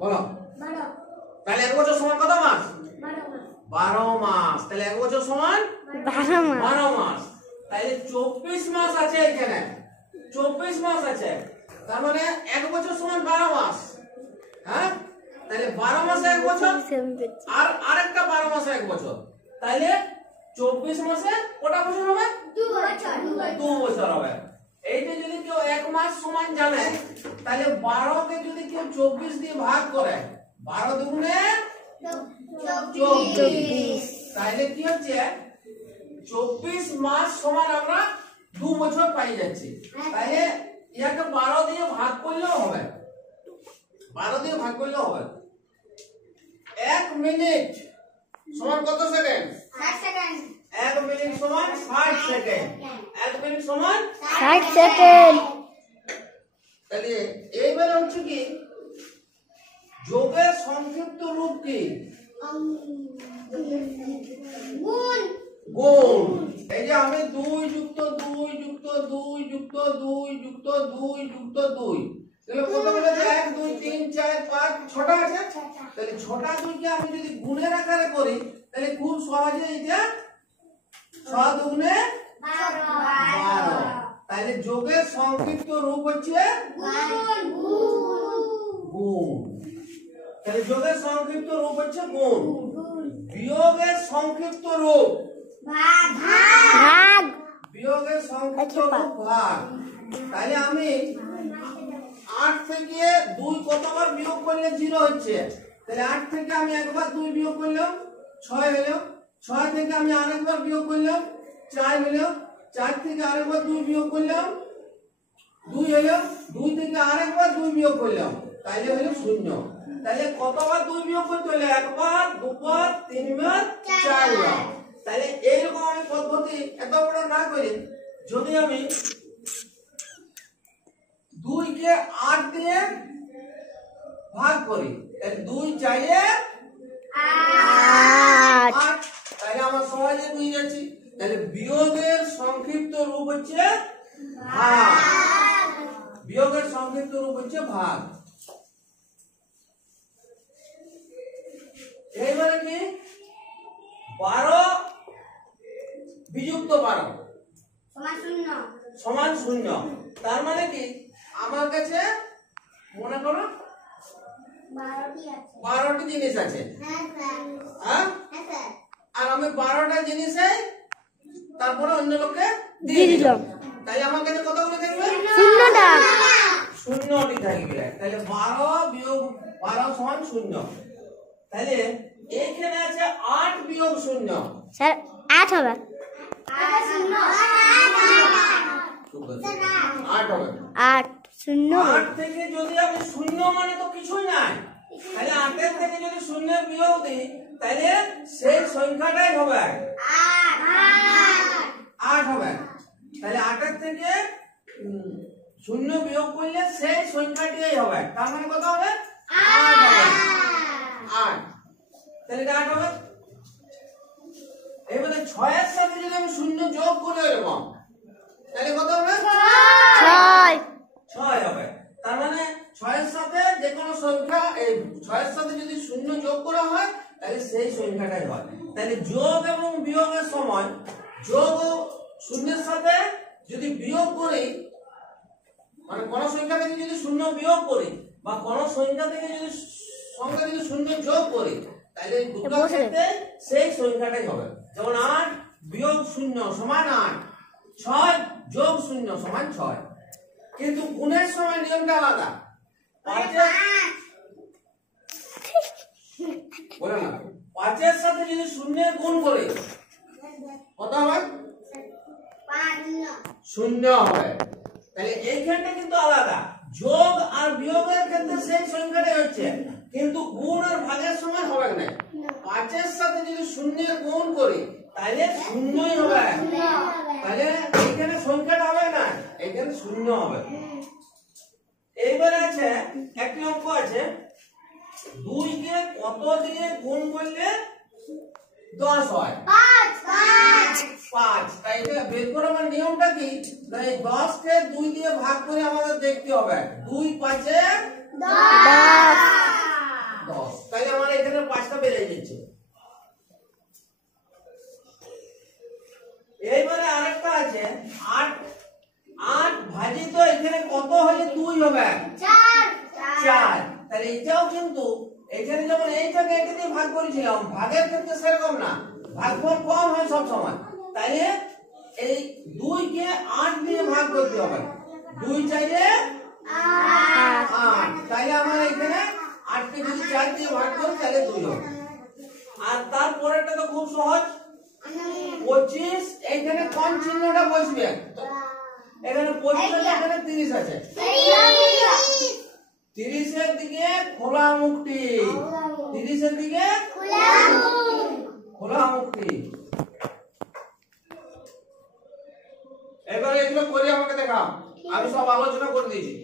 বলো তাহলে 1 বছর সমান কত মাস? 12 মাস। তাহলে 1 বছর সমান 12 মাস। তাহলে 24 মাস আছে এখানে, 24 মাস আছে। তার মানে 1 বছর সমান 12 মাস। হ্যাঁ, তাহলে 12 মাসে 1 বছর আর আরেকটা 12 মাসে 1 বছর। তাহলে 24 মাসে কটা বছর হবে? 2 বছর। 2 বছর হবে। এইটা যদি কেউ 1 মাস সমান জানে, তাহলে 12 কে যদি কেউ 24 দিয়ে ভাগ করে, 12 দুগুণে 24, তাহলে কি হচ্ছে 24 মাস সমান আমরা 2 বছর পাই যাচ্ছি। তাহলে ইয়াকে 12 দিয়ে ভাগ করলেও হবে, 12 দিয়ে ভাগ করলেও হবে। 1 মিনিট সমান কত সেকেন্ড? 60 সেকেন্ড। 1 মিনিট সমান 60 সেকেন্ড। 1 মিনিট সমান 60 সেকেন্ড। তাহলে এইবার হচ্ছে কি যোগের সংক্ষিপ্ত রূপ কি? গুণ। গুণ। এই যে আমি 2 যুক্ত 2 যুক্ত 2 যুক্ত 2 যুক্ত 2 যুক্ত 2, তাহলে কত হলো? 1 2 3 4 5 6টা আছে। তাহলে 6টা 2 কে আমি যদি গুণের আকারে করি, তাহলে খুব সহজে এটা 6 দুগুণে 12। তাহলে যোগের সংক্ষিপ্ত রূপ হচ্ছে গুণ। তাহলে যোগের সংক্ষিপ্ত রূপ হচ্ছে গুণ। বিয়োগের সংক্ষিপ্ত রূপ ভাগ। বিয়োগের সংক্ষিপ্ত রূপ ভাগ। তাহলে আমি 8 থেকে 2 কতবার বিয়োগ করলে 0 হচ্ছে? তাহলে 8 থেকে আমি একবার 2 বিয়োগ করলাম 6 হলো। 6 থেকে আমি আরেকবার বিয়োগ করলাম 4 হলো। 4 থেকে আরেকবার 2 বিয়োগ করলাম 2 হলো। 2 থেকে আরেকবার 2 বিয়োগ করলাম, তাইলে হলো 0। তাহলে কতবার 2 বিয়োগ করতে হলো? একবার, দুবার, তিনবার, চারবার। তাহলে এইরকম আমি পদ্ধতি এত বড় না করি, যদি আমি 2 কে 8 দিয়ে ভাগ করি, তাহলে 2 4 এ 8, তাহলে আমার সহজে বুঝে যাচ্ছি। তাহলে বিয়োগের সংক্ষিপ্ত রূপ হচ্ছে ভাগ। বিয়োগের সংক্ষিপ্ত রূপ হচ্ছে ভাগ। এইবারে কি 12 বিযুক্ত 12 সমান 0। তার মানে কি আমার কাছে মনে করো 12টি জিনিস আছে। হ্যাঁ, আর আমি 12টা জিনিসে তারপরে অন্য লোককে দিয়ে দিলাম, তাহলে আমার কাছে কতগুলো থাকবে? 0টা। 0টি থাকবে। তাহলে 12 বিয়োগ 12 সমান 0। তাহলে এইখানে আছে 8 বিয়োগ 0। স্যার 8 হবে। 8 হবে। 8 0। 8 থেকে যদি আমি 0 মানে তো কিছুই নাই, তাহলে 8 এর থেকে যদি 0 বিয়োগ দিই, তাহলে সেই সংখ্যাটাই হবে 8 হবে। তাহলে 8 এর থেকে 0 বিয়োগ করলে সেই সংখ্যাটাই হবে। তার মানে কত হবে? 8 হবে। 8। তাহলে এটা 8 হবে। এবারে 6 এর সাথে যদি আমি 0 যোগ করে এরকম, তাহলে কত হবে? 6 হবে। তার মানে 6 এর সাথে যে কোনো সংখ্যা, এই 6 এর সাথে যদি 0 যোগ করা হয়, তাহলে সেই সংখ্যাটাই হয়। তাহলে যোগ এবং বিয়োগের সময় যোগ ও 0 এর সাথে যদি বিয়োগ করি, মানে কোন সংখ্যা থেকে যদি 0 বিয়োগ করি বা কোন সংখ্যা থেকে যদি 0 যোগ করি, তাহলে দুটো ক্ষেত্রে সেই সংখ্যাটাই হবে। যেমন 8 বিয়োগ 0 সমান 8, 6 যোগ 0 সমান 6। কিন্তু গুণের সময় নিয়মটা আলাদা। 5 এর সাথে যদি 0 গুণ করি কত হবে? 0 হবে। তাহলে এইখানটা কিন্তু আলাদা। যোগ আর বিয়োগের ক্ষেত্রে সেই সংখ্যাটাই হচ্ছে, কিন্তু গুণ আর ভাগের সময় হবে না। 5 এর সাথে যদি 0 গুণ করি, তাহলে 0ই হবে। তাহলে এখানে সংখ্যাটা হবে না, এখানে 0 হবে। এইবার আছে একটি অঙ্ক আছে, 2 কে কত দিয়ে গুণ করলে 10 হয়? 5। তাই এটা বের করার নিয়মটা কি? না, এই 10 কে 2 দিয়ে ভাগ করে আমাদের দেখতে হবে। 2 5 এ হবে 4। তাহলে এটাও কিন্তু এখানে যেমন এইটাকে এটা দিয়ে ভাগ করেছিলাম, ভাগের ক্ষেত্রে সেরকম না, ভাগফল কম হয় সব সময়। তাইলে এই 2 কে 8 দিয়ে ভাগ করতে হবে। 2 চাইলে 8। তাইলে আমার এখানে 8 কে যদি 4 দিয়ে ভাগ করি তাহলে 2 হবে। আর তারপরেরটা তো খুব সহজ, 25 এইখানে কোন চিহ্নটা বসবে? এখানে 25 আছে, এখানে 30 আছে। 30 এর দিকে খোলা মুখটি, 30 এর দিকে খোলা মুখটি। এবারে এগুলো করে আমাকে দেখাও, আমি সব আলোচনা করে দিয়েছি।